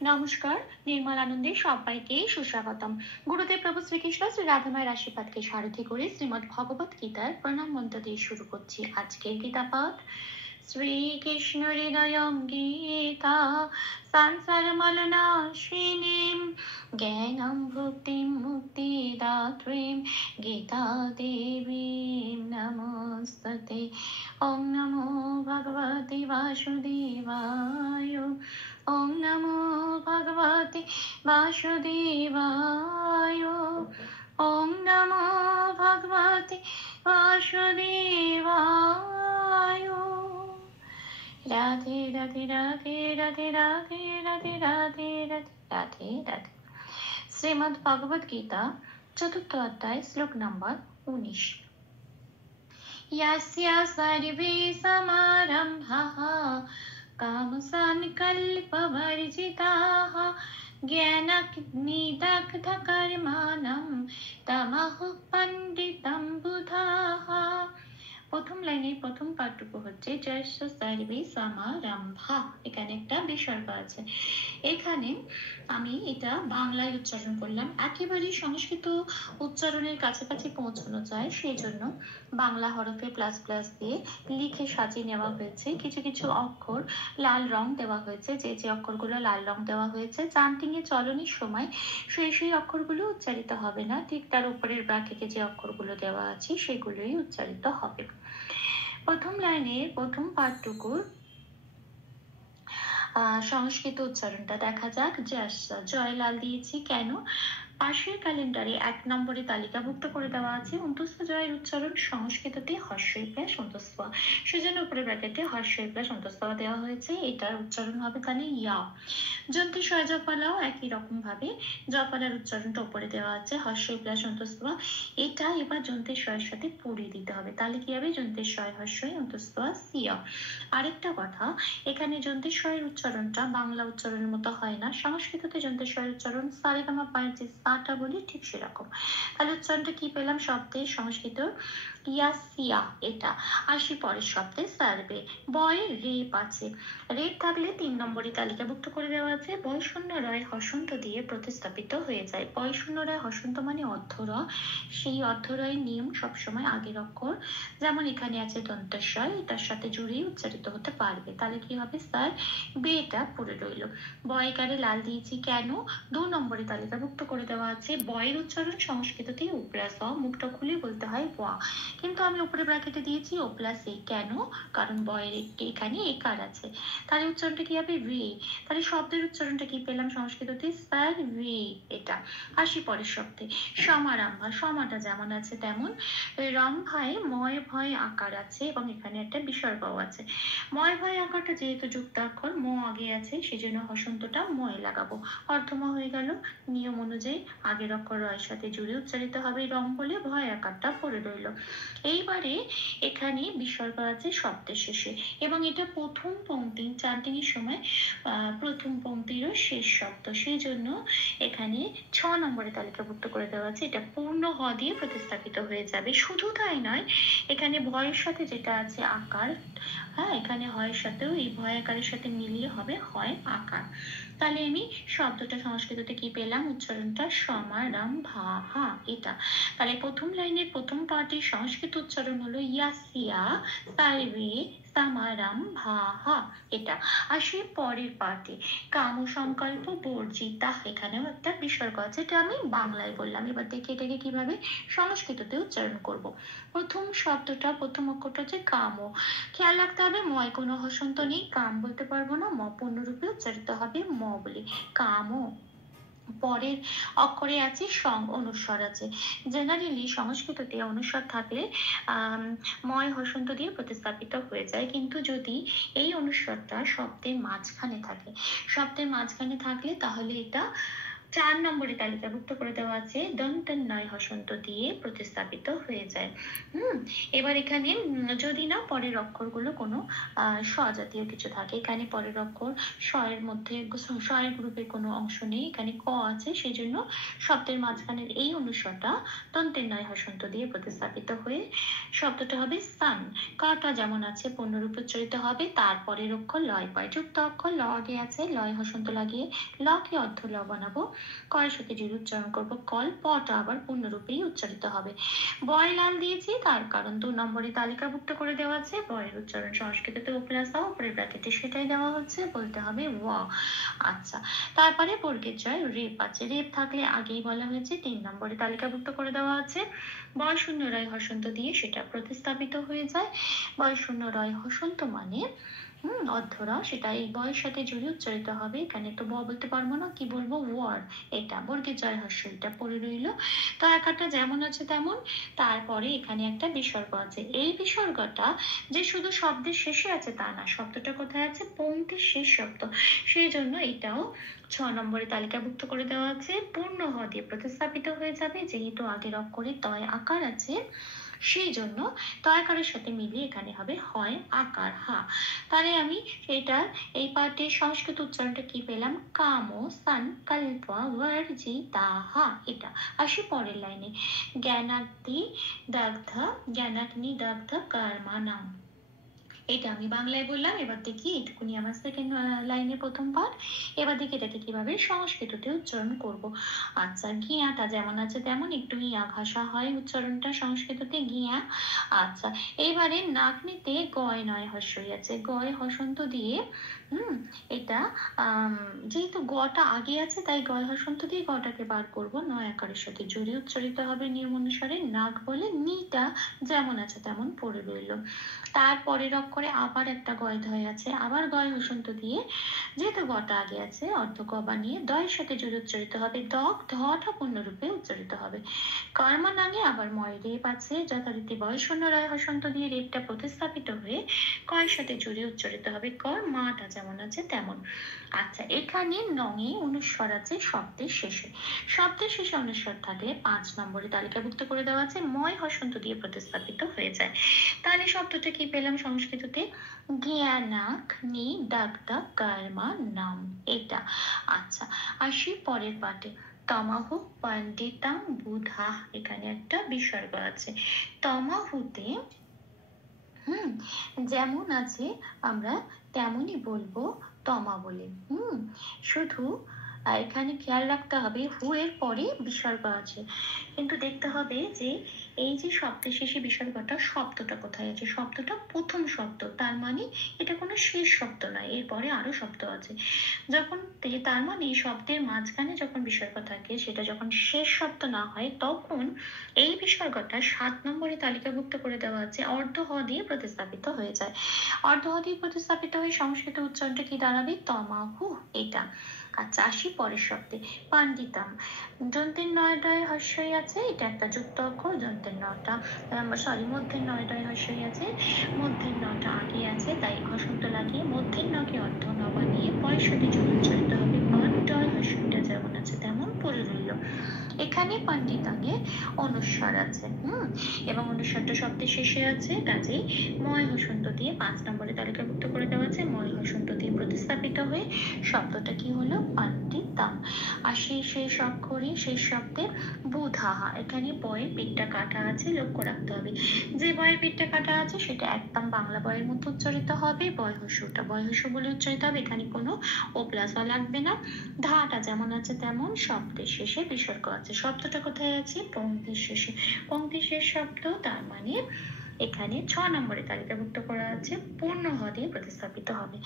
নমস্কার, নির্মল আনন্দে সবাইকে সুস্বাগতম। গুরুদেব প্রভু শ্রীকৃষ্ণ শ্রী রাধামায়ের আশীর্বাদকে সারথি করে শ্রীমদ্ ভগবত গীতার প্রণাম মন্ত্র দিয়ে শুরু করছি আজকের গীতা পাঠ। শ্রীকৃষ্ণ হৃদয়ং গীতা সংসার মলনাশিনীম জ্ঞানম ভুক্তিম মুক্তিদাত্রীম গীতা দেবীম নমস্তুতে। ওম নমো ভগবতে বাসুদেবায়। ওম নমো ভগবতে বাসুদেবায়। ওম নমো ভগবতে বাসুদেবায়। রাধে রাধে রাধে রাধে রাধে রাধে রাধে রাধে রাধে রাধে। শ্রীমদ্ ভগবত গীতা চতুর্থ অধ্যায় শ্লোক নম্বর 19। यस्य सर्वे समारम्भाः कामसङ्कल्पवर्जिताः ज्ञानाग्निदग्धकर्माणं तमः पण्डितं बुधाः। প্রথম লাইনের প্রথম পাঠটুকু হচ্ছে যস্য সর্বে সমারম্ভা। এখানে একটা বিসর্গ আছে। এখানে আমি এটা বাংলায় উচ্চারণ করলাম, একেবারে সংস্কৃত উচ্চারণের কাছাকাছি পৌঁছানো যায়, সেই জন্য বাংলা হরফে প্লাস প্লাস দিয়ে লিখে সাজিয়ে নেওয়া হয়েছে। কিছু কিছু অক্ষর লাল রং দেওয়া হয়েছে, যে যে অক্ষরগুলো লাল রং দেওয়া হয়েছে চান্টিং এ চলনের সময় সেই অক্ষরগুলো উচ্চারিত হবে না, ঠিক তার উপরের ব্র্যাকেটে যে অক্ষরগুলো দেওয়া আছে সেগুলোই উচ্চারিত হবে। প্রথম লাইনের প্রথম পাঠটুকুর সংস্কৃত উচ্চারণটা দেখা যাক। জয় লাল দিয়েছি কেন? পাশের ক্যালেন্ডারে 1 নম্বরে তালিকাভুক্ত করে দেওয়া আছে অন্তস্থ জয়ের উচ্চারণ সংস্কৃততে হর্ষই প্লাস অন্তস্থ, সেজন্য উপরে ব্র্যাকেটে হর্ষই প্লাস অন্তস্থ দেওয়া হয়েছে। এটার উচ্চারণ হবে তাহলে ইয়া। যন্ত্রী স্বয় জপালাও একই রকম ভাবে জপালার উচ্চারণটা উপরে দেওয়া আছে হর্ষই প্লাস অন্তস্থ। এটা এবার যন্ত্রী স্বয়ের সাথে পড়িয়ে দিতে হবে, তাহলে কি হবে? যন্ত্রী স্বয় হর্ষই অন্তস্থ সিয়া। আরেকটা কথা, এখানে যন্ত্রী স্বয়ের উচ্চারণটা বাংলা উচ্চারণের মতো হয় না, সংস্কৃততে যন্ত্রী স্বয়ের উচ্চারণ সারেগামা পায়ের যে সাটা বলি ঠিক সেরকম। তাহলে উচ্চারণটা কি পেলাম? শব্দের সংস্কৃত ইয়াসিয়া এটা। আসি পরের শব্দে সার্বে। বয় রেপ আছে, রেপ থাকলে 3 নম্বরে তালিকাভুক্ত করে দেওয়া আছে বয় শূন্য রয় হসন্ত দিয়ে প্রতিস্থাপিত হয়ে যায়। বয় শূন্য রয় হসন্ত মানে অর্ধর, সেই অর্ধরয়ের নিয়ম সবসময় আগের অক্ষর, যেমন এখানে আছে দন্তস্বয়, এটার সাথে জুড়েই উচ্চারিত হতে পারবে। তাহলে কি হবে? স্যার বেটা পড়ে রইল। বয়কারে লাল দিয়েছি কেন? 2 নম্বরে তালিকাভুক্ত করে দেওয়া আছে বয়ের উচ্চারণ সংস্কৃততে ও প্লাস অ, মুখটা খুলে বলতে হয় ওয়া, কিন্তু আমি উপরে ব্র্যাকেটে দিয়েছি ও প্লাস এ কেন? কারণ বয়ের এখানে একার আছে। তাহলে উচ্চারণটা কি হবে? রে। তাহলে শব্দের উচ্চারণটা কি পেলাম সংস্কৃততে? স্যার রে এটা। আসি পরের শব্দে সমারম্ভা। সমাটা যেমন আছে তেমন, রম্ভায় ময় ভয় আকার আছে এবং এখানে একটা বিসর্গও আছে। ময় ভয় আকারটা যেহেতু যুক্তাক্ষর, ম আগে আছে, সেজন্য হসন্তটা ময় লাগাবো, অর্ধম হয়ে গেল। নিয়ম অনুযায়ী আগের অক্ষর রয়ের সাথে জুড়ে উচ্চারিত হবে রম বলে ভয় আকারটা পড়ে রইল। এইবারে এখানে বিসর্গ আছে শব্দের শেষে এবং এটা প্রথম পংক্তি চান্টিং এর সময় প্রথম পংক্তিরও শেষ শব্দ, সেই জন্য এখানে 6 নম্বরে তালিকাভুক্ত করে দেওয়া আছে। এটা পূর্ণ হ দিয়ে প্রতিস্থাপিত হয়ে যাবে। শুধু তাই নয়, এখানে ভয়ের সাথে যেটা আছে আকার, হ্যাঁ এখানে হয়ের সাথেও এই ভয় আকারের সাথে মিলিয়ে হবে হয় আকার। তাহলে আমি শব্দটা সংস্কৃততে কি পেলাম? উচ্চারণটা সমারম্ভা এটা। তাহলে প্রথম লাইনের প্রথম পার্টির সংস্কৃত উচ্চারণ হলো ইয়াসিয়া সার্বে সমারম্ভা এটা। আসে পরের পার্টি কাম সংকল্প বর্জিতা, এখানেও একটা বিসর্গ আছে, এটা আমি বাংলায় বললাম। এবার দেখে এটাকে কিভাবে সংস্কৃততে উচ্চারণ করব। প্রথম শব্দটা প্রথম অক্ষরটা হচ্ছে কাম, খেয়াল রাখতে হবে ময় কোনো হসন্ত নেই, কাম বলতে পারবো না, ম পূর্ণরূপে উচ্চারিত হবে ম বলে কাম। পরের অক্ষরে আছে সং, অনুস্বর আছে। জেনারেলি সংস্কৃততে অনুস্বর থাকলে ময় হসন্ত দিয়ে প্রতিস্থাপিত হয়ে যায়, কিন্তু যদি এই অনুস্বরটা শব্দের মাঝখানে থাকে, শব্দের মাঝখানে থাকলে তাহলে এটা 4 নম্বরে তালিকাভুক্ত করে দেওয়া আছে দন্ত নয় হসন্ত দিয়ে প্রতিস্থাপিত হয়ে যায়। এবার এখানে যদি না পরের অক্ষরগুলো কোনো স্বজাতীয় কিছু থাকে, এখানে পরের অক্ষর স্বয়ের মধ্যে স্বয়ের গ্রুপের কোনো অংশ নেই, এখানে ক আছে, সেই জন্য শব্দের মাঝখানের এই অনুস্বরটা দন্তের নয় হসন্ত দিয়ে প্রতিস্থাপিত হয়ে শব্দটা হবে সান। কাটা যেমন আছে পূর্ণরূপে উচ্চারিত হবে, তারপরের অক্ষর লয় পায়, যুক্ত অক্ষর ল আগে আছে, লয় হসন্ত লাগিয়ে লকে অর্ধ ল বানাবো, কয়ের সাথে জুড়ে উচ্চারণ করব কল, পটা আবার পূর্ণরূপেই উচ্চারিত হবে। বয় লাল দিয়েছি তার কারণ 2 নম্বরে তালিকাভুক্ত করে দেওয়া আছে বয়ের উচ্চারণ সংস্কৃততে ও প্লাস আ, উপরের ব্র্যাকেটে সেটাই দেওয়া হচ্ছে, বলতে হবে ওয়া। আচ্ছা, তারপরে বর্গের জয় রেপ আছে, রেপ থাকলে আগেই বলা হয়েছে 3 নম্বরে তালিকাভুক্ত করে দেওয়া আছে বয় শূন্য রয় হসন্ত দিয়ে সেটা প্রতিস্থাপিত হয়ে যায়। বয় শূন্য রয় হসন্ত মানে অর্ধরা, সেটা এই বয়ের সাথে জুড়ে উচ্চারিত হবে, এখানে তো ব বলতে পারবো না, কি বলবো ওয়ার, এটা বর্গের জয় হর্ষ এটা পড়ে রইল। তো একাটা যেমন আছে তেমন, তারপরে এখানে একটা বিসর্গ আছে, এই বিসর্গটা যে শুধু শব্দের শেষে আছে তা না, শব্দটা কোথায় আছে পংক্তির শেষ শব্দ, সেই জন্য এটাও 6 নম্বরে তালিকাভুক্ত করে দেওয়া আছে পূর্ণ হ দিয়ে প্রতিস্থাপিত হয়ে যাবে, যেহেতু আগের অক্ষরে তয় আকার আছে সেই জন্য তয়াকারের সাথে মিলিয়ে এখানে হবে হয় আকার হা। তাহলে আমি এটা এই পাঠের সংস্কৃত উচ্চারণটা কি পেলাম, কামো সান কল্পা বর্জিতাহা। এটা আসি পরের লাইনে, জ্ঞানাগ্নি দগ্ধ কর্মাণাম, এটা আমি বাংলায় বললাম। এবার দেখি এটুকুনি আমার সেকেন্ড লাইনের প্রথম পার্ট, এবার দেখি এটাকে কিভাবে সংস্কৃততে উচ্চারণ করব। আচ্ছা, গিয়াটা যেমন আছে তেমন একটু ইয়া ঘাসা হয় উচ্চারণটা সংস্কৃততে গিয়া। আচ্ছা, এবারে নাকনিতে গয় নয় হর্ষই আছে, গয় হসন্ত দিয়ে এটা যেহেতু গটা আগে আছে তাই গয় হসন্ত দিয়ে গটাকে বার করব, নয় আকারের সাথে জুড়ে উচ্চারিত হবে নিয়ম অনুসারে, নাক বলে নিটা যেমন আছে তেমন পড়ে রইল। তারপরের অক্ষরে আবার একটা গয় ধয় আছে, আবার গয় হসন্ত দিয়ে যেহেতু গটা আগে আছে অর্ধ ক বানিয়ে দয়ের সাথে জুড়ে উচ্চারিত হবে, দক ধটা পূর্ণরূপে উচ্চারিত হবে। কর্মানাঙে আবার ময় রেপ আছে, যথারীতি বয় শূন্য রয় হসন্ত দিয়ে রেপটা প্রতিস্থাপিত হয়ে কয়ের সাথে জুড়ে উচ্চারিত হবে কর, মাটা যেমন আছে তেমন। আচ্ছা, এখানে নঙে অনুস্বর আছে শব্দের শেষে, শব্দের শেষে অনুস্বর থাকলে 5 নম্বরে তালিকাভুক্ত করে দেওয়া আছে ময় হসন্ত দিয়ে প্রতিস্থাপিত হয়ে যায়। তাহলে শব্দটা কি পেলাম সংস্কৃততে, জ্ঞানাক নি দগ্ধ কর্মা নাম, এটা। আচ্ছা, আসি পরের পাঠে, তমাহু পণ্ডিতাম বুধা, এখানে একটা বিসর্গ আছে, তমাহুতে যেমন আছে আমরা তেমনই বলবো তমা বলে। শুধু এখানে খেয়াল রাখতে হবে হু এর পরে বিসর্গ আছে, কিন্তু দেখতে হবে যে এই যে শব্দের শেষে বিসর্গটা শব্দটা কোথায় আছে, শব্দটা প্রথম শব্দ, তার মানে এটা কোনো শেষ শব্দ নয়, এরপরে আরো শব্দ আছে। যখন তার মানে শব্দের মাঝখানে যখন বিসর্গ থাকে সেটা যখন শেষ শব্দ না হয়, তখন এই বিসর্গটা 7 নম্বরে তালিকাভুক্ত করে দেওয়া আছে অর্ধ হ দিয়ে প্রতিস্থাপিত হয়ে যায়। অর্ধ হ দিয়ে প্রতিস্থাপিত হয়ে সংস্কৃত উচ্চারণটা কি দাঁড়াবে, তমাহু, এটা। আচ্ছা, আসি পরের শব্দে, পাণ্ডিতাম, যন্ত্রের নয়ডয় হর্ষই আছে, এটা একটা যুক্ত অক্ষর, যন্ত্রের নটা মধ্যের নয়ডয় হর্ষই আছে, মধ্যের নটা আগে আছে তাই হসন্ত লাগিয়ে মধ্যের নকে অর্ধ ন বানিয়ে পয়ের সাথে জুড়ে উচ্চারিত হবে পাণ্ডয়, হর্ষটা যেমন আছে তেমন পড়ে রইল। এখানে পাণ্ডিতাঙ্গে অনুস্বর আছে এবং অনুস্বরটা শব্দের শেষে আছে, কাজেই ময় হসন্ত দিয়ে 5 নম্বরে তালিকাভুক্ত করে দেওয়া আছে ময় হসন্ত দিয়ে প্রতিস্থাপিত হয়ে শব্দটা কি হলো পাণ্ডিতাম। আর সেই শেষ অক্ষরে শেষ শব্দে বুধাহা, এখানে বয়ের পিঠটা কাটা আছে, লক্ষ্য রাখতে হবে যে বয়ের পিঠটা কাটা আছে সেটা একদম বাংলা বয়ের মতো উচ্চারিত হবে, বয় হস্যটা বয় হস্য বলে উচ্চারিত হবে, এখানে কোনো ও প্লাস লাগবে না। ধাটা যেমন আছে তেমন, শব্দের শেষে বিসর্গ আছে, শব্দটা কোথায় আছে পংক্তির শেষে, পংক্তির শেষ শব্দ, তার মানে এখানে 6 নম্বরে তালিকাভুক্ত করা আছে পূর্ণ হ দিয়ে প্রতিস্থাপিত হবে,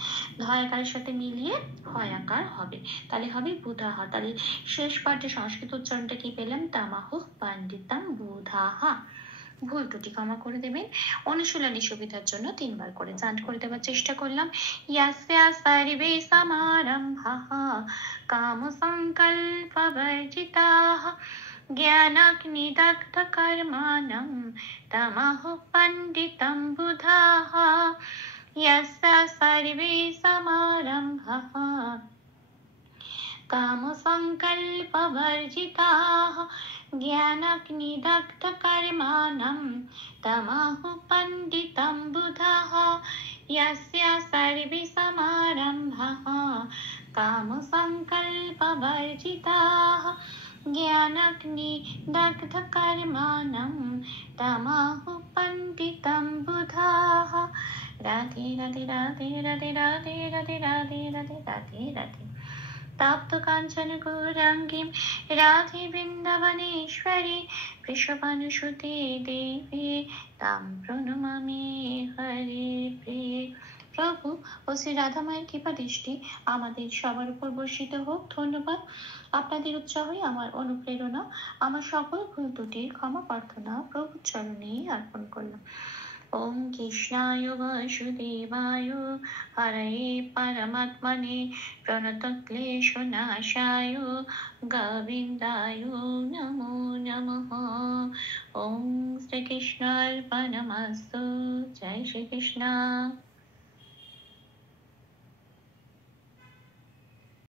ধয় আকারের সাথে মিলিয়ে হয় আকার হবে, তাহলে হবে বুধাহা। তাহলে শেষ পাঠে সংস্কৃত উচ্চারণটা কি পেলাম, তামাহু পণ্ডিতাম বুধাহা। ভুল ত্রুটি ক্ষমা করে দেবেন, অনুশীলনী সুবিধার জন্য 3 বার করে চান্ট করে দেওয়ার চেষ্টা করলাম। ইয়াস্যা সর্বে সমারম্ভাঃ কাম সংকল্প বর্জিতাঃ জ্ঞানাগ্নি দগ্ধ কর্মাণং তমহু পণ্ডিতম বুধাঃ। ইয়াস্যা সর্বে সমারম্ভাঃ कामसङ्कल्पवर्जिताः ज्ञानाग्निदग्धकर्माणं तमाहुः पण्डितं बुधाः यस्य सर्वे समारम्भाः कामसङ्कल्पवर्जिताः ज्ञानाग्निदग्धकर्माणं तमाहुः पण्डितं बुधाः। राधे राधे राधे राधे राधे राधे राधे राधे राधे राधे। तप्त कांचन गौरांगीं राधे वृंदावनेश्वरी वृषभानुसुते देवी तां प्रणमामि हरे प्रिये। প্রভু ও শ্রী রাধামায়ের কৃপা দৃষ্টি আমাদের সবার উপর বর্ষিত হোক। ধন্যবাদ। আপনাদের উৎসাহই আমার অনুপ্রেরণা। আমার সকল ভুল ত্রুটির ক্ষমা প্রার্থনা প্রভুর চরণে অর্পণ করলাম। ओम कृष्णाय वासुदेवाय हरये परमात्मने प्रणतक्लेशनाशाय गोविन्दाय नमो नमः। ओम श्री कृष्णार्पणमस्तु। जय श्री कृष्ण।